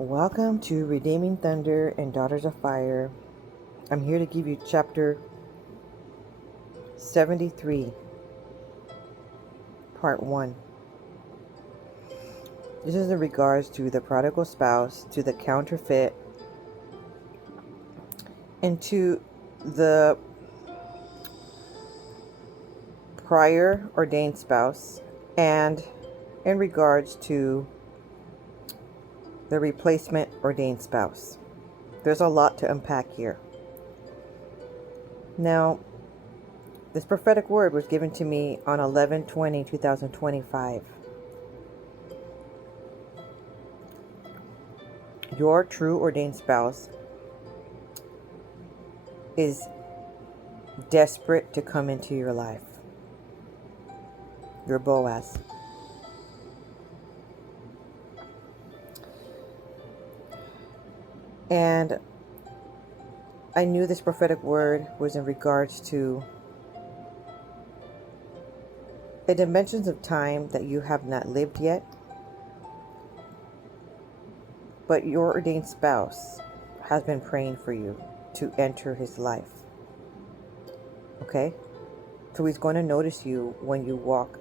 Welcome to Redeeming Thunder and Daughters of Fire. I'm here to give you chapter 73, part 1. This is in regards to the prodigal spouse, to the counterfeit, and to the prior ordained spouse, and in regards to the replacement ordained spouse. There's a lot to unpack here. Now, this prophetic word was given to me on 11/20/2025. Your true ordained spouse is desperate to come into your life. Your Boaz. And I knew this prophetic word was in regards to the dimensions of time that you have not lived yet, but your ordained spouse has been praying for you to enter his life. Okay? So he's going to notice you when you walk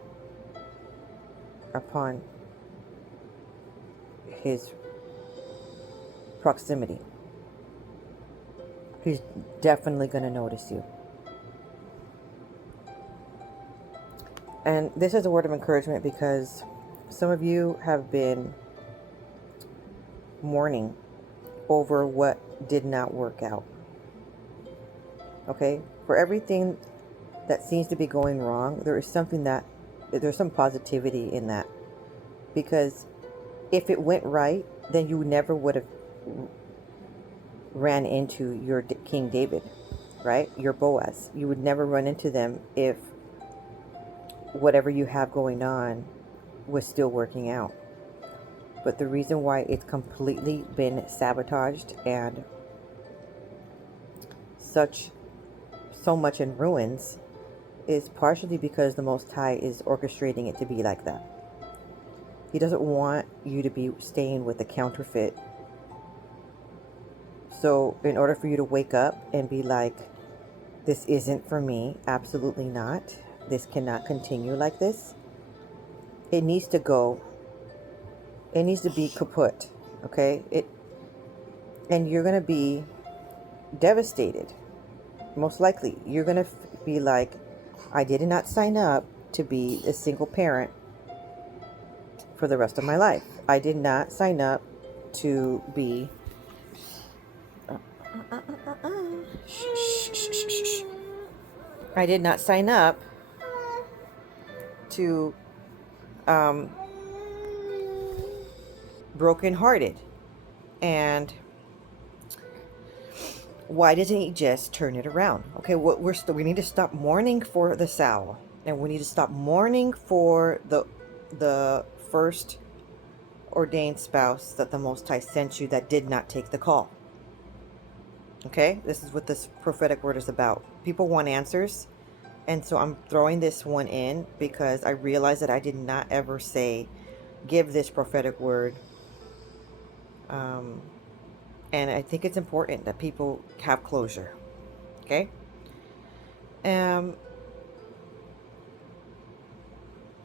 upon his proximity. He's definitely going to notice you. And this is a word of encouragement because some of you have been mourning over what did not work out. Okay? For everything that seems to be going wrong, there's some positivity in that. Because if it went right, then you never would have ran into your King David, right? Your Boaz. You would never run into them if whatever you have going on was still working out. But the reason why it's completely been sabotaged and so much in ruins is partially because the Most High is orchestrating it to be like that. He doesn't want you to be staying with the counterfeit. So in order for you to wake up and be like, this isn't for me, absolutely not. This cannot continue like this. It needs to go. It needs to be kaput. Okay? And you're going to be devastated. Most likely. You're going to be like, I did not sign up to be a single parent for the rest of my life. I did not sign up to be I did not sign up to brokenhearted. And why doesn't he just turn it around? Okay, we need to stop mourning for the sow, and we need to stop mourning for the first ordained spouse that the Most High sent you that did not take the call. Okay, this is what this prophetic word is about. People want answers, and so I'm throwing this one in because I realized that I did not ever give this prophetic word. And I think it's important that people have closure. Okay.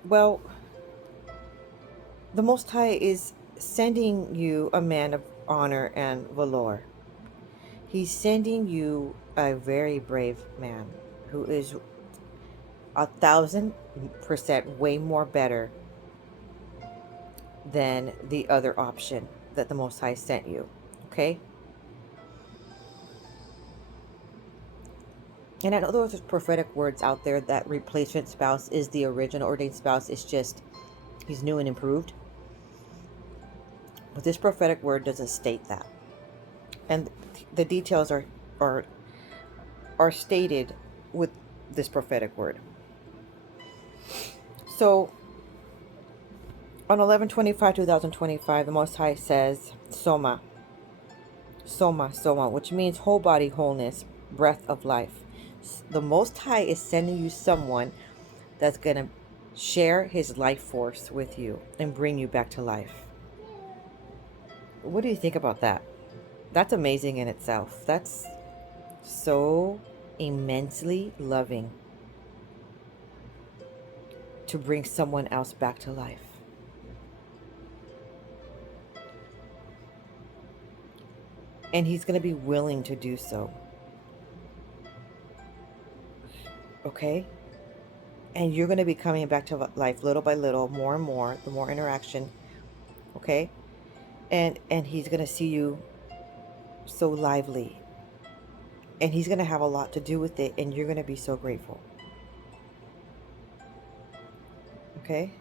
Well, the Most High is sending you a man of honor and valor. He's sending you a very brave man who is 1,000% way more better than the other option that the Most High sent you. Okay? And I know there's prophetic words out there that replacement spouse is the original ordained spouse. It's just he's new and improved. But this prophetic word doesn't state that. And the details are stated with this prophetic word. So on 11/25/2025, the Most High says Soma, which means whole body wholeness, breath of life. The Most High is sending you someone that's going to share his life force with you and bring you back to life. What do you think about that? That's amazing in itself. That's so immensely loving to bring someone else back to life. And he's going to be willing to do so. Okay? And you're going to be coming back to life little by little, more and more, the more interaction. Okay? And he's going to see you so lively. And he's going to have a lot to do with it, and you're going to be so grateful. Okay?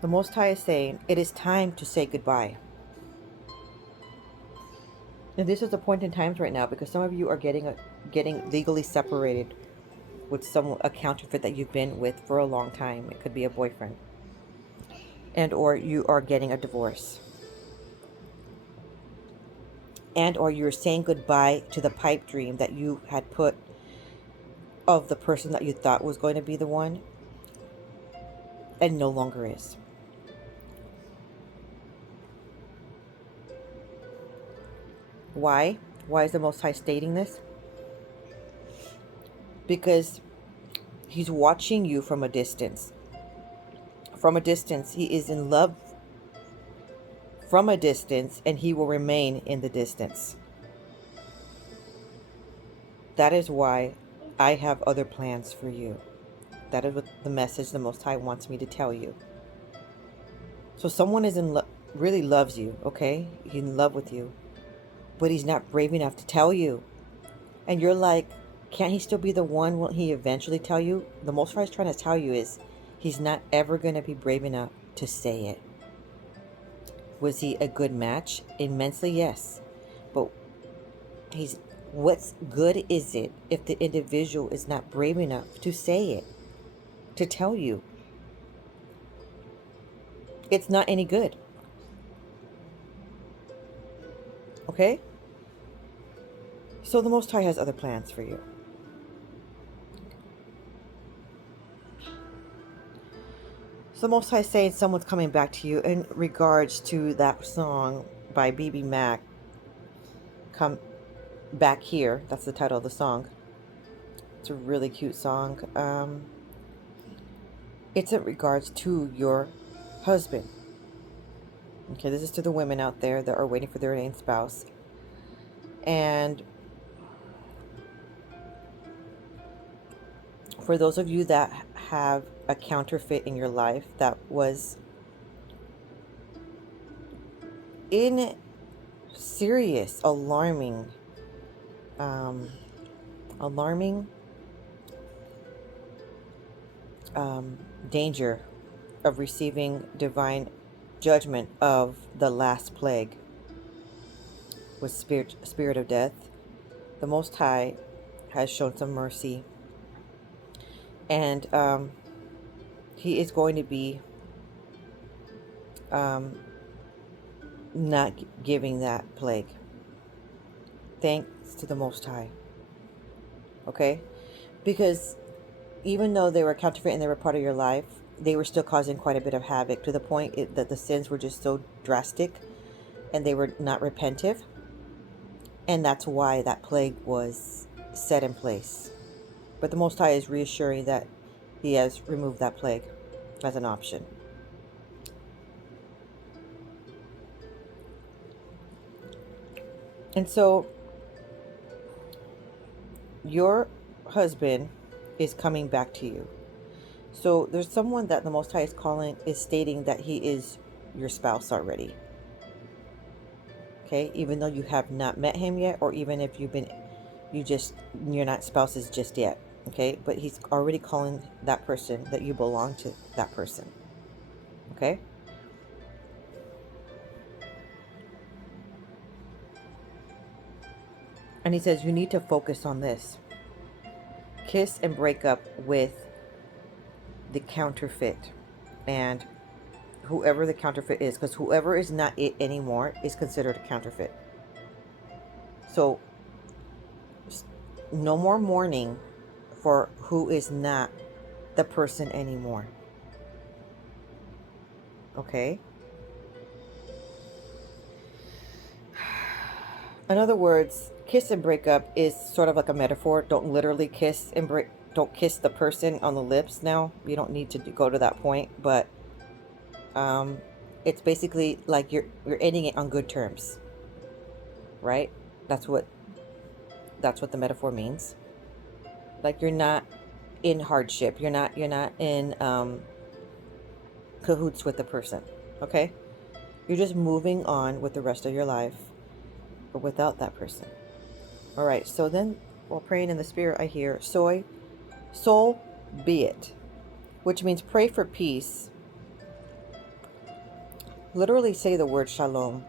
The Most High is saying, it is time to say goodbye. And this is a point in times right now, because some of you are getting legally separated with a counterfeit that you've been with for a long time. It could be a boyfriend. And or you are getting a divorce. And or you're saying goodbye to the pipe dream that you had put of the person that you thought was going to be the one, and no longer is. Why? Why is the Most High stating this? Because he's watching you from a distance. From a distance, he is in love from a distance, and he will remain in the distance. That is why I have other plans for you. That is what the message the Most High wants me to tell you. So someone is really loves you, okay? He's in love with you, but he's not brave enough to tell you. And you're like, can't he still be the one? Won't he eventually tell you? The Most High is trying to tell you is he's not ever going to be brave enough to say it. Was he a good match? Immensely, yes. But what's good is it if the individual is not brave enough to say it, to tell you? It's not any good. Okay? So the Most High has other plans for you. So the Most High is saying someone's coming back to you in regards to that song by BB Mac, Come Back Here. That's the title of the song. It's a really cute song. It's in regards to your husband. Okay, this is to the women out there that are waiting for their ordained spouse. And for those of you that have a counterfeit in your life that was in serious, alarming danger of receiving divine judgment of the last plague with spirit of death, the Most High has shown some mercy, and he is going to be not giving that plague, thanks to the Most High. Okay? Because even though they were counterfeit and they were part of your life, they were still causing quite a bit of havoc, to the point that the sins were just so drastic and they were not repentive. And that's why that plague was set in place. But the Most High is reassuring that he has removed that plague as an option. And so your husband is coming back to you. So there's someone that the Most High is stating that he is your spouse already. Okay, even though you have not met him yet, or even if you're not spouses just yet. Okay, but he's already calling that person that you belong to that person. Okay. And he says you need to focus on this. Kiss and break up with the counterfeit, and whoever the counterfeit is, because whoever is not it anymore is considered a counterfeit. So no more mourning for who is not the person anymore. Okay? In other words, kiss and break up is sort of like a metaphor. Don't literally kiss and break. Don't kiss the person on the lips. Now you don't need to go to that point, but um, it's basically like you're ending it on good terms, right? That's what the metaphor means. Like you're not in hardship. You're not in cahoots with the person. Okay, you're just moving on with the rest of your life, but without that person. All right. So then, while praying in the spirit, I hear soul be it, which means pray for peace. Literally say the word shalom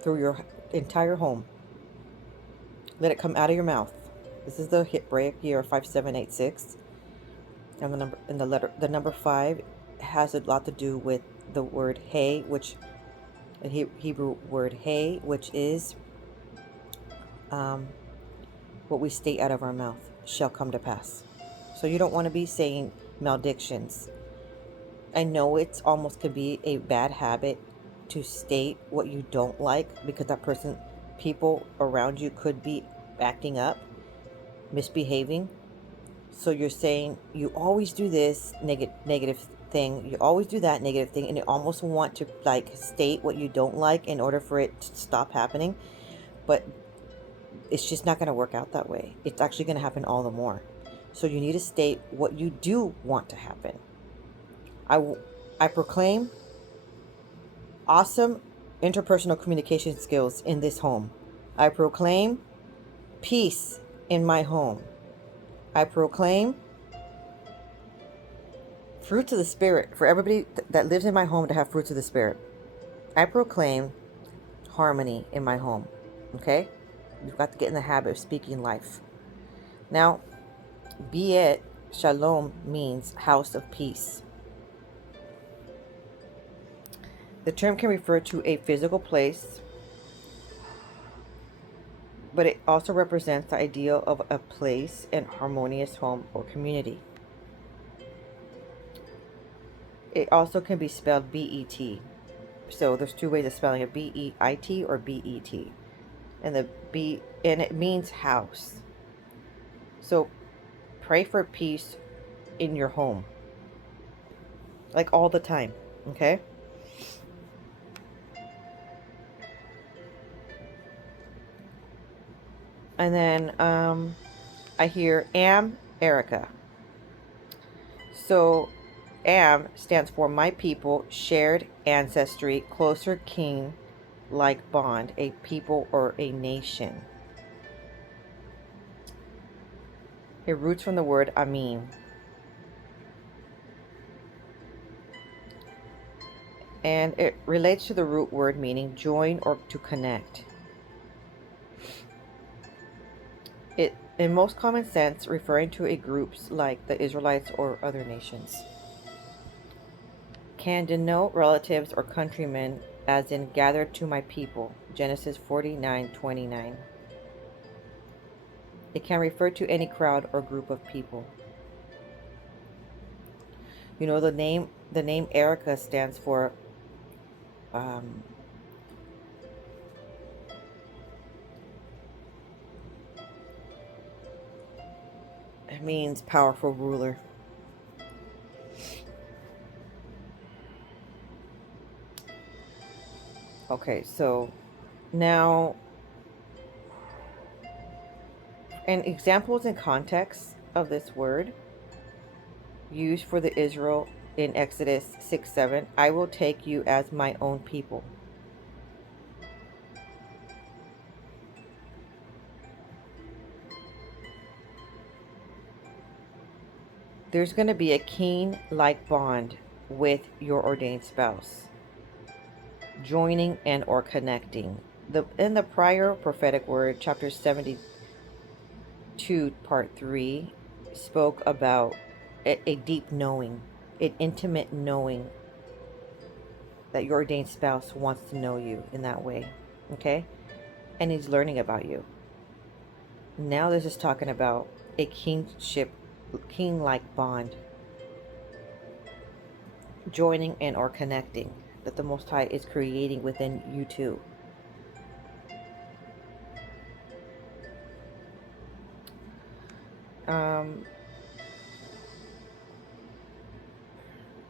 through your entire home. Let it come out of your mouth. This is the Hebraic year 5786, and the number 5 has a lot to do with the word hey, which the Hebrew word hey, which is um, what we state out of our mouth shall come to pass. So you don't want to be saying maledictions. I know it's almost could be a bad habit to state what you don't like, because people around you could be acting up, misbehaving. So you're saying you always do this negative thing, you always do that negative thing, and you almost want to like state what you don't like in order for it to stop happening. But it's just not going to work out that way. It's actually going to happen all the more. So you need to state what you do want to happen. I proclaim awesome interpersonal communication skills in this home. I proclaim peace in my home. I proclaim fruits of the Spirit for everybody that lives in my home to have fruits of the Spirit. I proclaim harmony in my home. Okay? You've got to get in the habit of speaking life. Now, be it, shalom means house of peace. The term can refer to a physical place, but it also represents the ideal of a place and harmonious home or community. It also can be spelled B-E-T. So there's two ways of spelling it, B-E-I-T or B-E-T. And it means house. So pray for peace in your home. Like all the time, okay? And then I hear Am Erica. So Am stands for my people, shared ancestry, closer kin like bond, a people or a nation. It roots from the word Amin. And it relates to the root word meaning join or to connect. It, in most common sense, referring to a groups like the Israelites or other nations. Can denote relatives or countrymen, as in gathered to my people, Genesis 49:29. It can refer to any crowd or group of people. You know, the name Erica stands for it means powerful ruler. Okay, so now, and examples and context of this word used for the Israel in Exodus 6:7. I will take you as my own people. There's going to be a kin-like bond with your ordained spouse, joining and or connecting. In the prior prophetic word, chapter 72, part 3, spoke about a deep knowing, an intimate knowing that your ordained spouse wants to know you in that way, okay? And he's learning about you. Now this is talking about a kinship, kin-like bond, joining and or connecting that the Most High is creating within you two.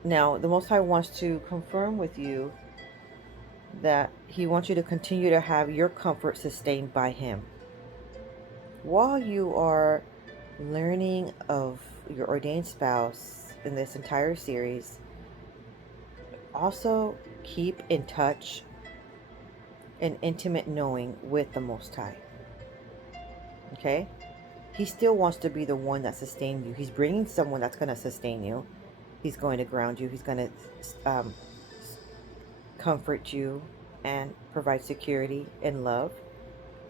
Now, the Most High wants to confirm with you that He wants you to continue to have your comfort sustained by Him. While you are learning of your ordained spouse in this entire series, also keep in touch and intimate knowing with the Most High. Okay? He still wants to be the one that sustains you. He's bringing someone that's going to sustain you. He's going to ground you. He's going to comfort you and provide security and love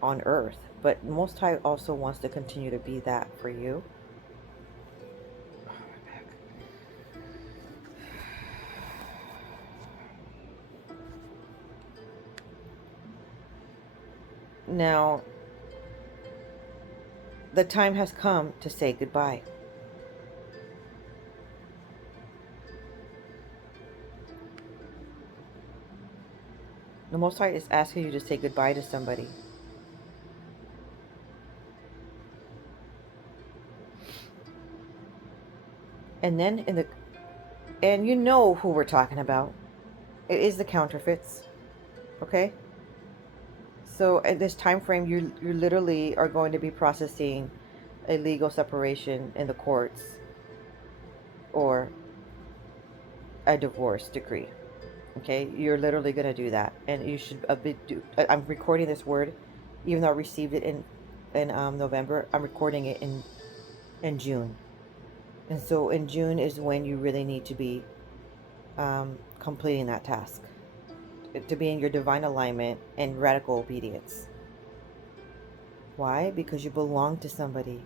on earth. But Most High also wants to continue to be that for you. Now, the time has come to say goodbye. The Most High is asking you to say goodbye to somebody. And then and you know who we're talking about. It is the counterfeits. Okay? So at this time frame, you literally are going to be processing a legal separation in the courts or a divorce decree. Okay, you're literally going to do that, and you should I'm recording this word, even though I received it in November. I'm recording it in June, and so in June is when you really need to be completing that task, to be in your divine alignment and radical obedience. Why? Because you belong to somebody,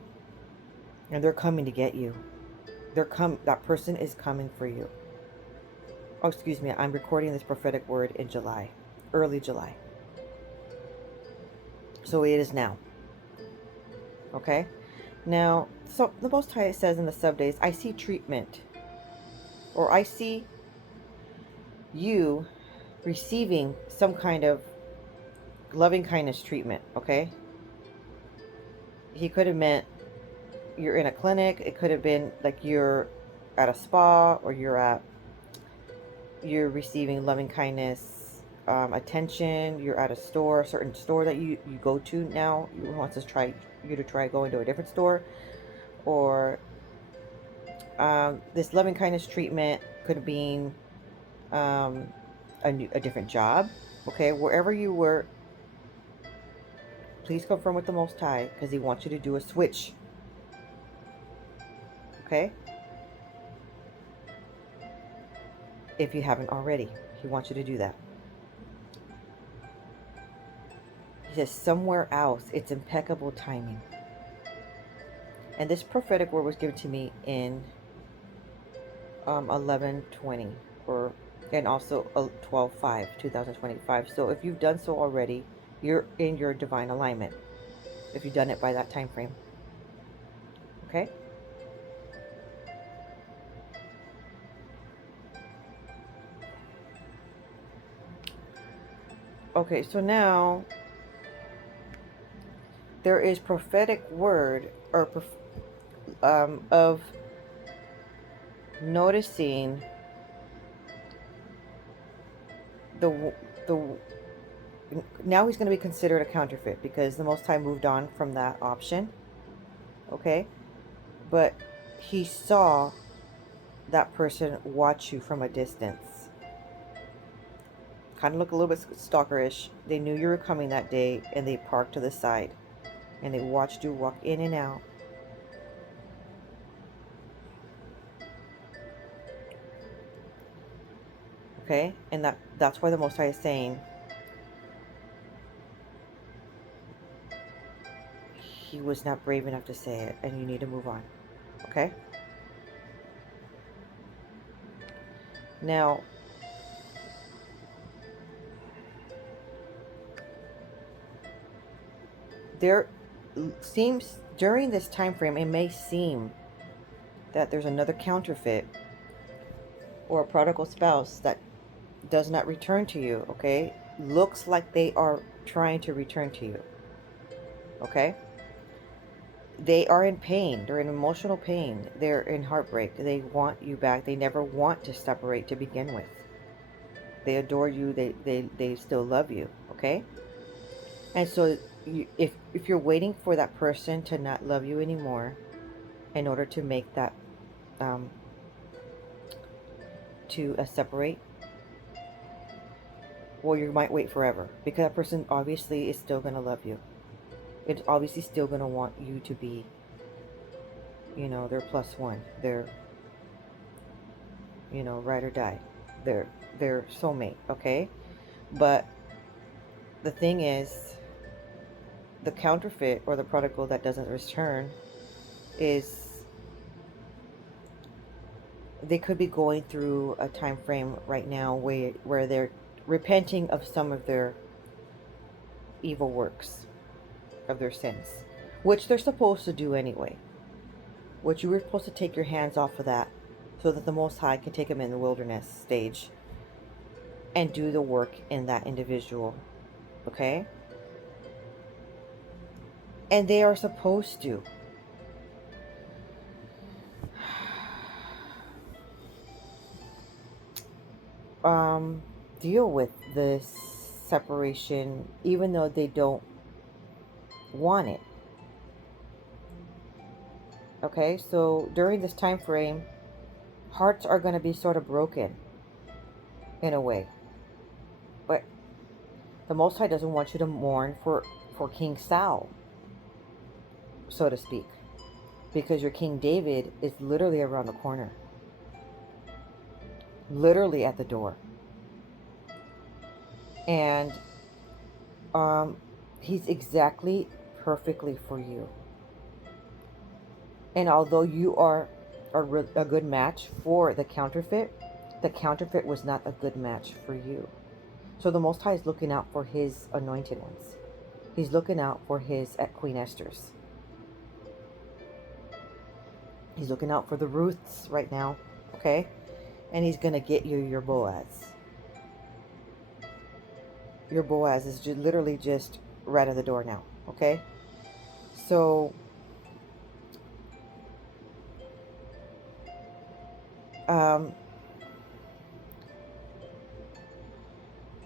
and they're coming to get you. That person is coming for you. Oh, excuse me, I'm recording this prophetic word in July, early July. So it is now. Okay? Now, so the Most High says in the sub-days, I see treatment, or I see you receiving some kind of loving kindness treatment, okay? He could have meant you're in a clinic. It could have been like you're at a spa, or you're receiving loving kindness, attention. You're at a store, a certain store that you go to now. He wants to try going to a different store, or this loving kindness treatment could have been a different job. Okay, wherever you were, please confirm with the Most High, because He wants you to do a switch. Okay, if you haven't already, He wants you to do that. He says somewhere else, it's impeccable timing. And this prophetic word was given to me in 11/20, and also 12/5/2025. So if you've done so already, you're in your divine alignment. If you've done it by that time frame, okay. Okay, so now there is prophetic word of noticing the now he's going to be considered a counterfeit, because the Most High moved on from that option. Okay, but He saw that person watch you from a distance, kind of look a little bit stalkerish. They knew you were coming that day, and they parked to the side, and they watched you walk in and out. Okay, and that's why the Most High is saying He was not brave enough to say it, and you need to move on. Okay? Now, there seems, during this time frame, it may seem that there's another counterfeit or a prodigal spouse that does not return to you. Okay? Looks like they are trying to return to you. Okay? They are in pain. They're in emotional pain. They're in heartbreak. They want you back. They never want to separate to begin with. They adore you. They still love you. Okay? And so if you're waiting for that person to not love you anymore in order to make that um, to separate, well, you might wait forever, because that person obviously is still going to love you. It's obviously still going to want you to be, their plus one, their, ride or die, their soulmate. Okay? But the thing is, the counterfeit, or the prodigal that doesn't return, is they could be going through a time frame right now where they're repenting of some of their evil works, of their sins, which they're supposed to do anyway. Which you were supposed to take your hands off of that, so that the Most High can take them in the wilderness stage and do the work in that individual. Okay? And they are supposed to. Deal with this separation, even though they don't want it. Okay? So during this time frame, hearts are going to be sort of broken in a way. But the Most High doesn't want you to mourn for King Saul, so to speak, because your King David is literally around the corner, literally at the door. And he's exactly perfectly for you. And although you are a good match for the counterfeit was not a good match for you. So the Most High is looking out for his anointed ones. He's looking out for his Queen Esther's. He's looking out for the Ruths right now, okay? And he's going to get you your Boaz. Your Boaz is literally just right at the door now, okay? So,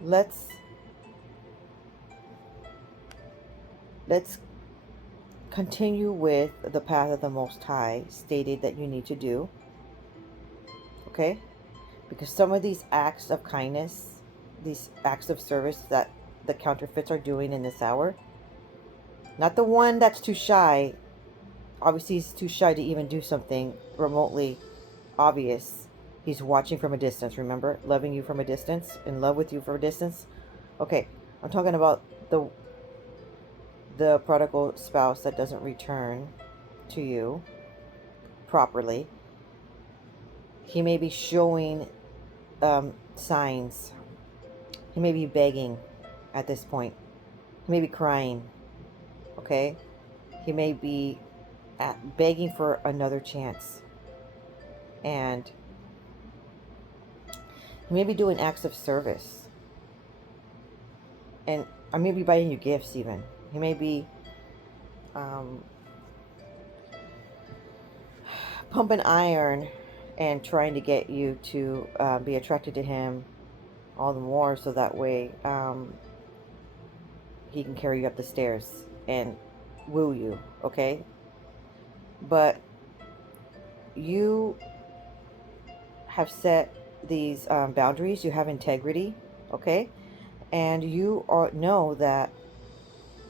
let's continue with the path of the Most High stated that you need to do, okay? Because some of these acts of kindness, these acts of service that the counterfeits are doing in this hour, not the one that's too shy, obviously he's too shy to even do something remotely obvious. He's watching from a distance, remember? Loving you from a distance, in love with you from a distance. Okay, I'm talking about the prodigal spouse that doesn't return to you properly. He may be showing signs. He may be begging at this point. He may be crying. Okay? He may be begging for another chance. And he may be doing acts of service. And I may be buying you gifts even. He may be pumping iron and trying to get you to be attracted to him all the more, so that way he can carry you up the stairs and woo you, okay? But you have set these boundaries. You have integrity, okay? And you know that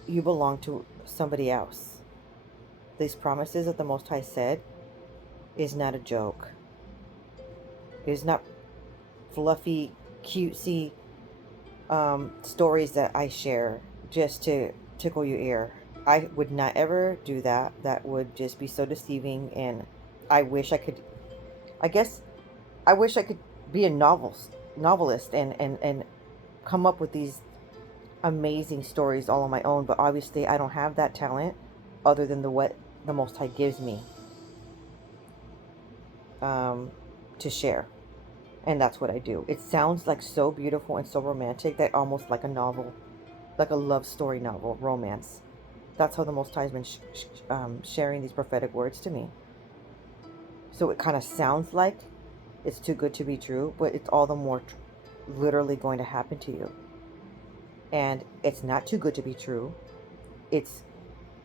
you belong to somebody else. These promises that the Most High said is not a joke. It is not fluffy, cutesy stories that I share just to tickle your ear. I would not ever do that. That would just be so deceiving, and I wish I could, I wish I could be a novelist and come up with these amazing stories all on my own, but obviously I don't have that talent other than what the Most High gives me to share. And that's what I do. It sounds like so beautiful and so romantic that almost like a novel, like a love story novel, romance. That's how the Most High has been sharing these prophetic words to me. So it kind of sounds like it's too good to be true, but it's all the more literally going to happen to you. And it's not too good to be true. It's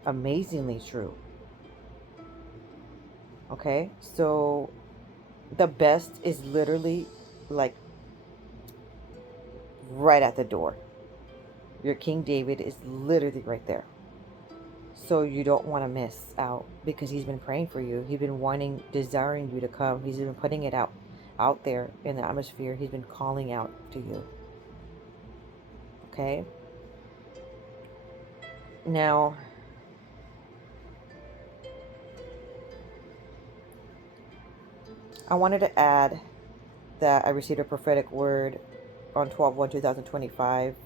amazingly true. Okay? So the best is literally like right at the door. Your King David is literally right there. So you don't want to miss out, because he's been praying for you. He's been wanting, desiring you to come. He's been putting it out there in the atmosphere. He's been calling out to you. Okay? Now, I wanted to add that I received a prophetic word on 12/1/2025.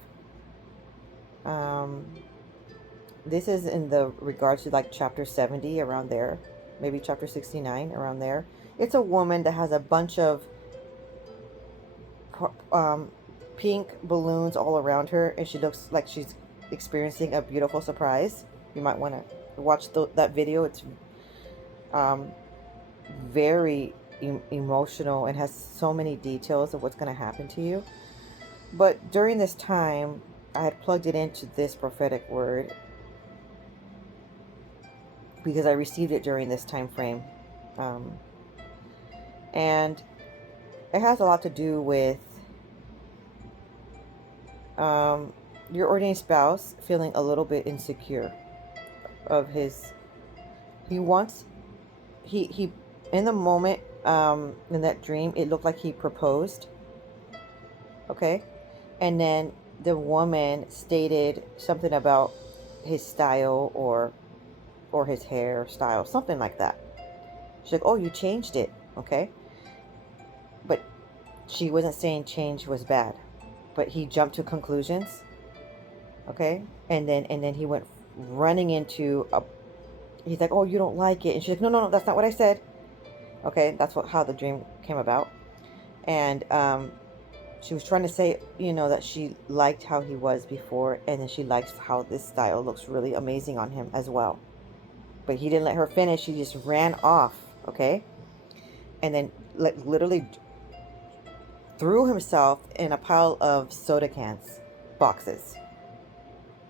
This is in the regards to like chapter 70, around there, maybe chapter 69, around there. It's a woman that has a bunch of pink balloons all around her, and she looks like she's experiencing a beautiful surprise. You might want to watch that video. It's very emotional and has so many details of what's going to happen to you. But during this time, I had plugged it into this prophetic word because I received it during this time frame. And it has a lot to do with your ordained spouse feeling a little bit insecure of his. He wants, he in the moment, in that dream, it looked like he proposed. Okay? And then the woman stated something about his style or his hairstyle, something like that. She's like, oh, you changed it. Okay? But she wasn't saying change was bad. But he jumped to conclusions. Okay? And then he went running into he's like, oh, you don't like it. And she's like, no, that's not what I said. Okay? That's how the dream came about. And she was trying to say, that she liked how he was before, and then she likes how this style looks really amazing on him as well. But he didn't let her finish. He just ran off, okay? And then literally threw himself in a pile of soda cans, boxes.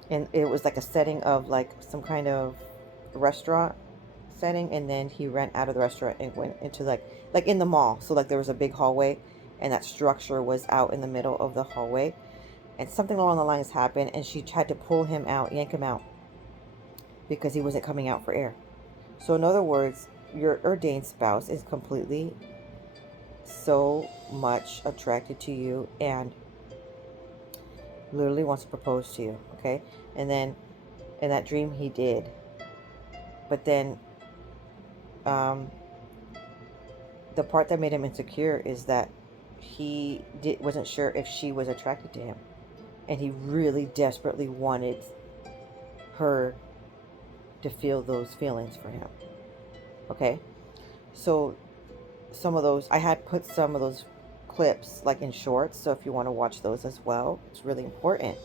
And it was like a setting of like some kind of restaurant setting, and then he ran out of the restaurant and went into like in the mall. So like there was a big hallway, and that structure was out in the middle of the hallway, and something along the lines happened, and she tried to pull him out, yank him out, because he wasn't coming out for air. So in other words, your ordained spouse is completely so much attracted to you and literally wants to propose to you. Okay? And then in that dream he did. But then the part that made him insecure is that he wasn't sure if she was attracted to him, and he really desperately wanted her to feel those feelings for him. Okay? So some of those, I had put some of those clips like in shorts, so if you want to watch those as well, it's really important,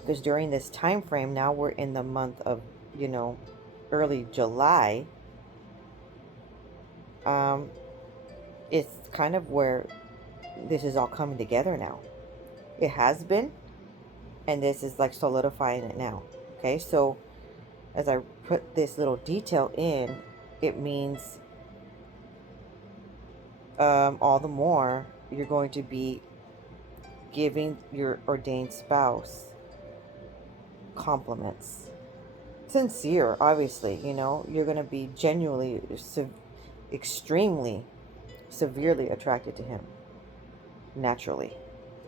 because during this time frame, now we're in the month of early July, it's kind of where this is all coming together now. It has been, and this is like solidifying it now. Okay, so as I put this little detail in, it means all the more you're going to be giving your ordained spouse compliments. Sincere, obviously, you're going to be genuinely, extremely, severely attracted to him. Naturally.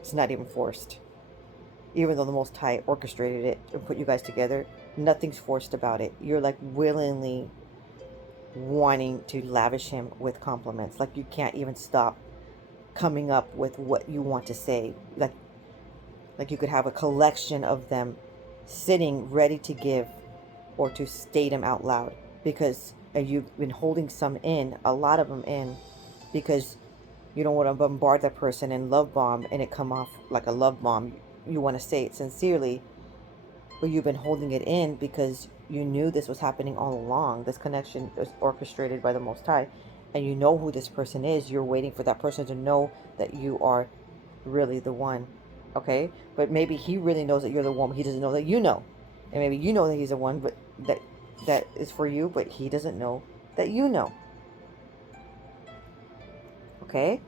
It's not even forced. Even though the Most High orchestrated it and put you guys together, nothing's forced about it. You're like willingly wanting to lavish him with compliments. Like you can't even stop coming up with what you want to say. Like you could have a collection of them sitting ready to give or to state them out loud, because you've been holding some in, a lot of them in, because you don't want to bombard that person and love bomb and it come off like a love bomb. You want to say it sincerely, but you've been holding it in because you knew this was happening all along. This connection is orchestrated by the Most High, and you know who this person is. You're waiting for that person to know that you are really the one. Okay? But maybe he really knows that you're the one, but he doesn't know that you know. And maybe you know that he's the one, but that is for you, but he doesn't know that you know. Okay?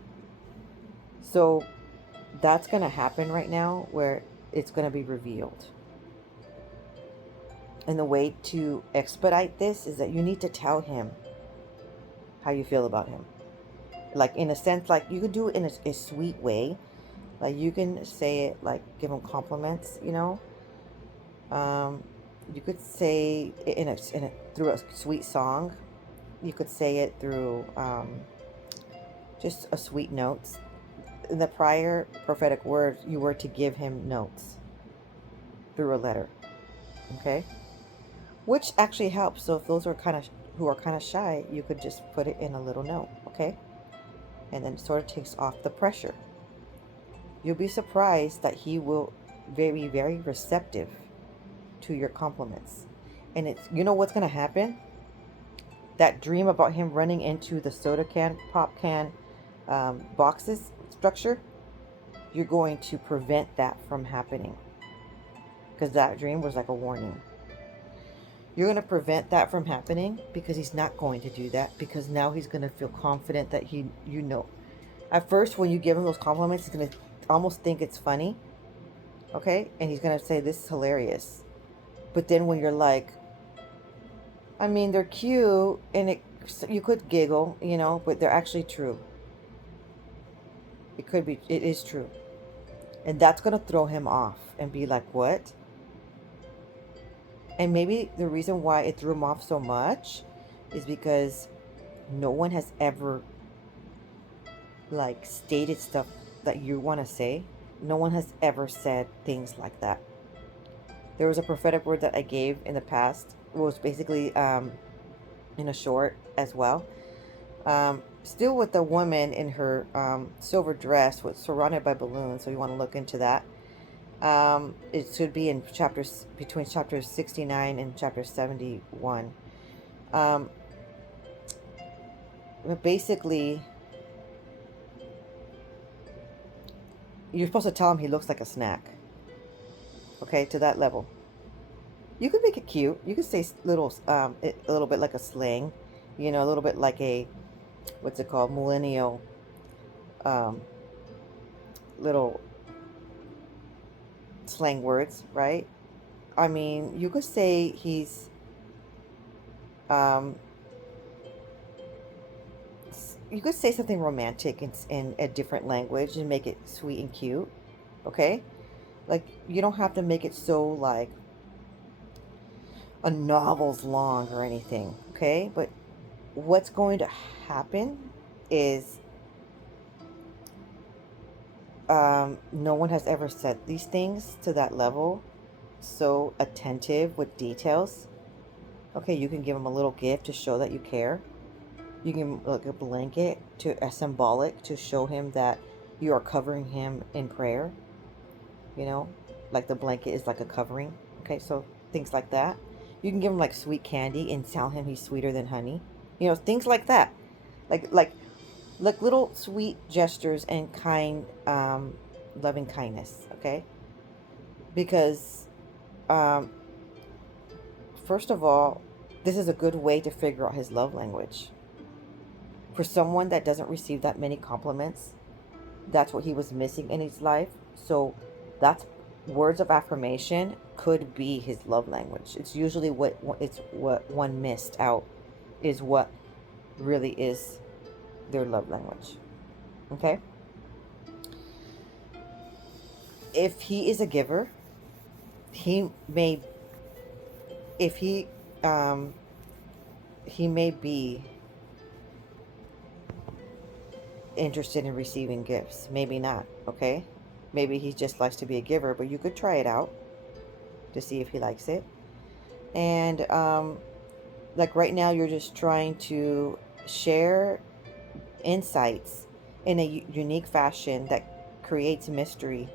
So that's going to happen right now, where it's going to be revealed. And the way to expedite this is that you need to tell him how you feel about him. Like, in a sense, like, you could do it in a sweet way. Like, you can say it, like, give him compliments, you know. You could say it through a sweet song. You could say it through just a sweet notes. In the prior prophetic words, you were to give him notes through a letter. Okay? Which actually helps. So if those are who are kind of shy, you could just put it in a little note. Okay? And then it sort of takes off the pressure. You'll be surprised that he will be very receptive to your compliments. And it's, you know what's going to happen? That dream about him running into the soda can, pop can boxes structure, you're going to prevent that from happening. Because that dream was like a warning. You're going to prevent that from happening because he's not going to do that. Because now he's going to feel confident that you know. At first, when you give him those compliments, he's going to almost think it's funny. Okay? And he's going to say, this is hilarious. But then when you're like, I mean, they're cute, and you could giggle, you know, but they're actually true. It is true. And that's going to throw him off and be like, what? And maybe the reason why it threw him off so much is because no one has ever, like, stated stuff that you want to say. No one has ever said things like that. There was a prophetic word that I gave in the past. It was basically in a short as well. Still with the woman in her silver dress, surrounded by balloons. So you want to look into that. It should be in between chapters 69 and chapter 71. But basically, you're supposed to tell him he looks like a snack. Okay, to that level. You could make it cute. You could say a little bit like a slang, you know, a little bit like a, what's it called, millennial, little slang words, right? I mean, you could say he's, you could say something romantic in a different language and make it sweet and cute, okay? Like, you don't have to make it so, like, a novel's long or anything, okay? But what's going to happen is no one has ever said these things to that level, so attentive with details. Okay, you can give him a little gift to show that you care. You can like a blanket symbolic to show him that you are covering him in prayer. You know, like the blanket is like a covering. Okay, so things like that. You can give him like sweet candy and tell him he's sweeter than honey. You know, things like that. Like little sweet gestures and kind, loving kindness. Okay, because first of all, this is a good way to figure out his love language. For someone that doesn't receive that many compliments, that's what he was missing in his life. So that's words of affirmation could be his love language. It's usually what one missed out is what really is their love language. Okay? If he is a giver, he may be interested in receiving gifts. Maybe not, okay? Maybe he just likes to be a giver, but you could try it out to see if he likes it. And like right now, you're just trying to share insights in a unique fashion that creates mystery,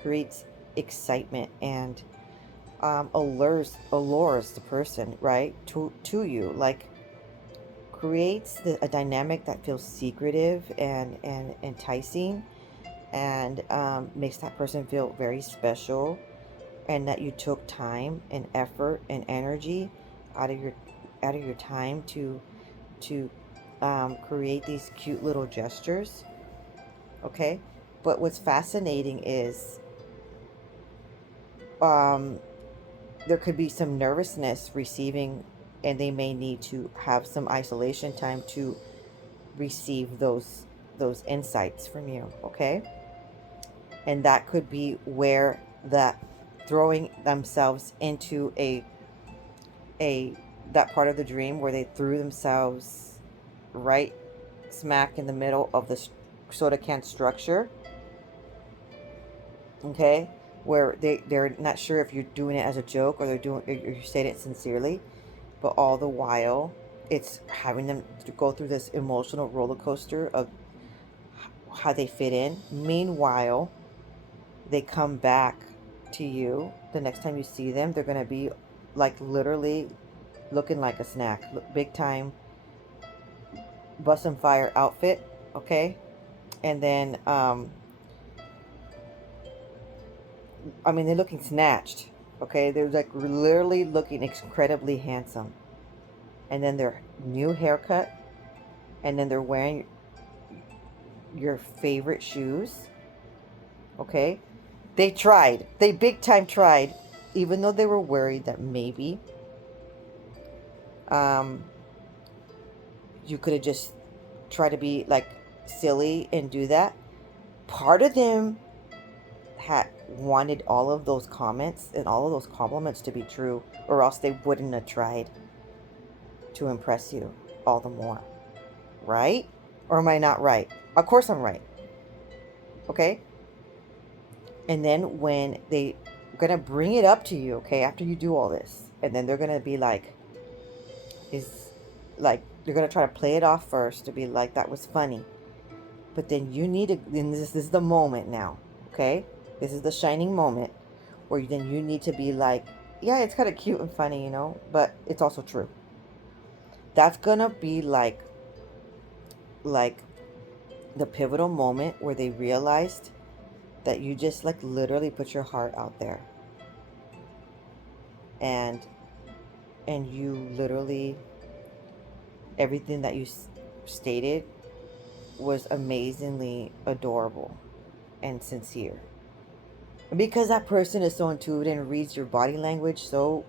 creates excitement, and allures the person, right, to you, like creates a dynamic that feels secretive and enticing, and makes that person feel very special, and that you took time and effort and energy out of your time to create these cute little gestures. Okay, but what's fascinating is um, there could be some nervousness receiving, and they may need to have some isolation time to receive those insights from you. Okay, and that could be where that throwing themselves into a that part of the dream where they threw themselves right smack in the middle of the soda can structure. Okay, where they're not sure if you're doing it as a joke, or you're saying it sincerely, but all the while it's having them to go through this emotional roller coaster of how they fit in. Meanwhile, they come back to you the next time you see them, they're going to be like literally looking like a snack, big time bus and fire outfit. Okay, and then I mean, they're looking snatched. Okay, they're like literally looking incredibly handsome, and then their new haircut, and then they're wearing your favorite shoes. Okay, they big time tried, even though they were worried that maybe um you could have just tried to be like silly and do that. Part of them had wanted all of those comments and all of those compliments to be true, or else they wouldn't have tried to impress you all the more. Right? Or am I not right? Of course I'm right. Okay? And then when they gonna bring it up to you, okay, after you do all this, and then they're gonna be like, is like they're gonna try to play it off first to be like, that was funny. But then you need to, then this is the moment now, okay? This is the shining moment where then you need to be like, yeah, it's kind of cute and funny, but it's also true. That's gonna be like the pivotal moment where they realized that you just like literally put your heart out there, and you literally, everything that you stated was amazingly adorable and sincere, because that person is so intuitive and reads your body language so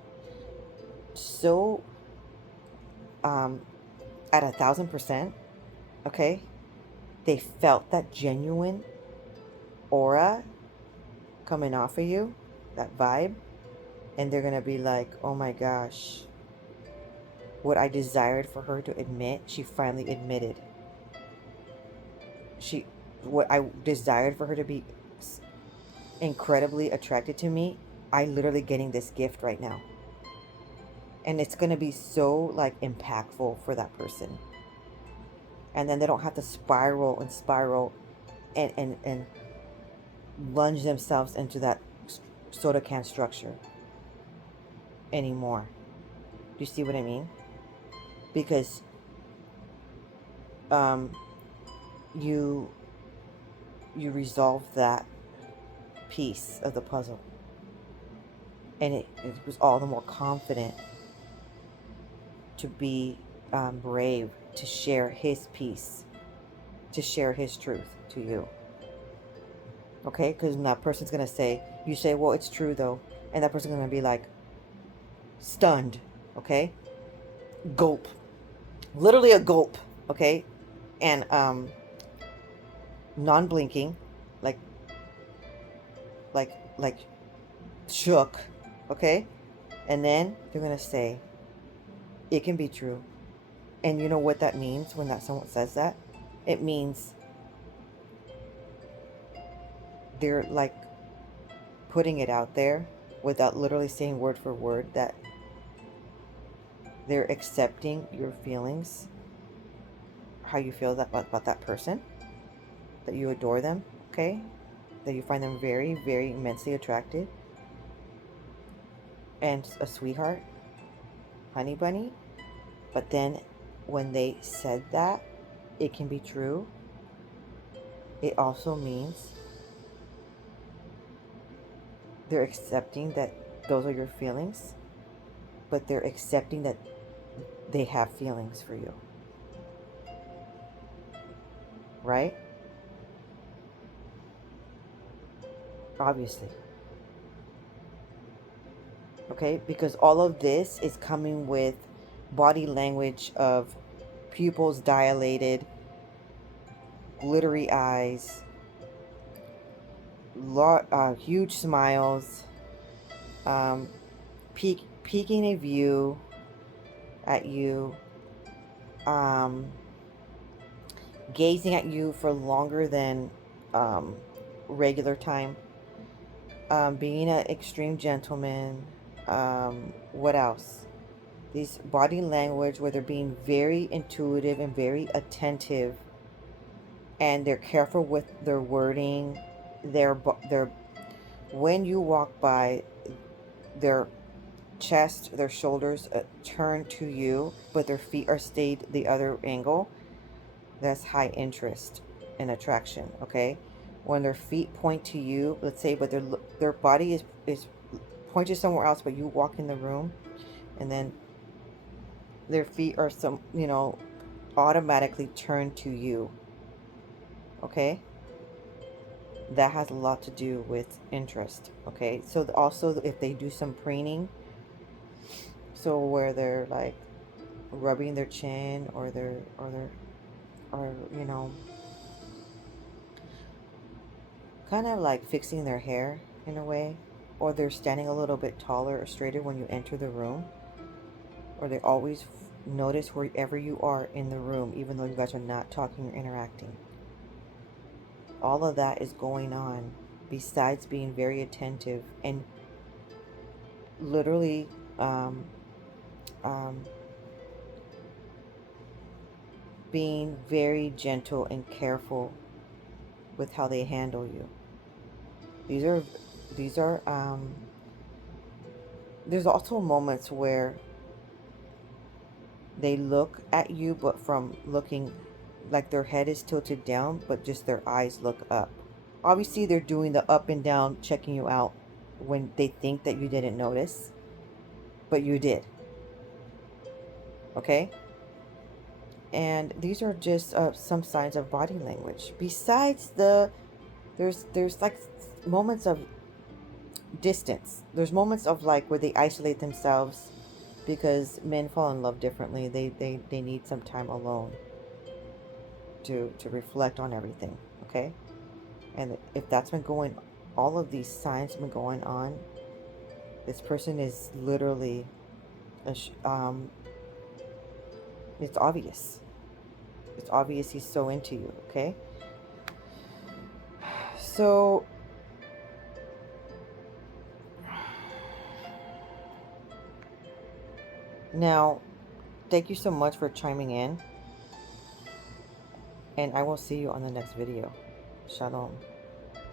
um at 1,000%. Okay, they felt that genuine aura coming off of you, that vibe, and they're gonna be like, oh my gosh, what I desired for her to admit, she finally admitted. What I desired for her to be incredibly attracted to me, I literally getting this gift right now. And it's gonna be so like impactful for that person. And then they don't have to spiral and lunge themselves into that soda can structure anymore. Do you see what I mean? Because um, you resolve that piece of the puzzle, and it was all the more confident to be brave to share his piece, to share his truth to you. Okay, because that person's gonna say, you say, well, it's true though, and that person's gonna be like stunned. Okay, gulp, literally a gulp. Okay, and non-blinking, like like shook. Okay, and then they're gonna say, it can be true. And you know what that means when that someone says that? It means they're like putting it out there without literally saying word for word, that they're accepting your feelings, how you feel about that person, that you adore them, okay? That you find them very, very immensely attractive. and a sweetheart, honey bunny. But then when they said that it can be true, it also means they're accepting that those are your feelings, but they're accepting that they have feelings for you. Right? Obviously. Okay? Because all of this is coming with body language of pupils dilated, glittery eyes, huge smiles, um, peeking a view at you, um, gazing at you for longer than regular time, being an extreme gentleman. What else? These body language where they're being very intuitive and very attentive, and they're careful with their wording. Their when you walk by, their chest, their shoulders turn to you, but their feet are stayed the other angle. That's high interest and attraction. Okay, when their feet point to you, let's say, but their body is pointed somewhere else, but you walk in the room, and then their feet are automatically turn to you. Okay, that has a lot to do with interest. Okay, so also if they do some preening, so where they're like rubbing their chin, or kind of like fixing their hair in a way, or they're standing a little bit taller or straighter when you enter the room, or they always notice wherever you are in the room, even though you guys are not talking or interacting. All of that is going on besides being very attentive and literally um, um, being very gentle and careful with how they handle you. These are there's also moments where they look at you, but from looking like their head is tilted down, but just their eyes look up. Obviously, they're doing the up and down, checking you out when they think that you didn't notice, but you did. Okay? And these are just some signs of body language. Besides there's like moments of distance. There's moments of like where they isolate themselves because men fall in love differently. They need some time alone to reflect on everything. Okay? And if that's been going, all of these signs have been going on, this person is literally it's obvious. It's obvious he's so into you. Okay? So now, thank you so much for chiming in, and I will see you on the next video. Shalom.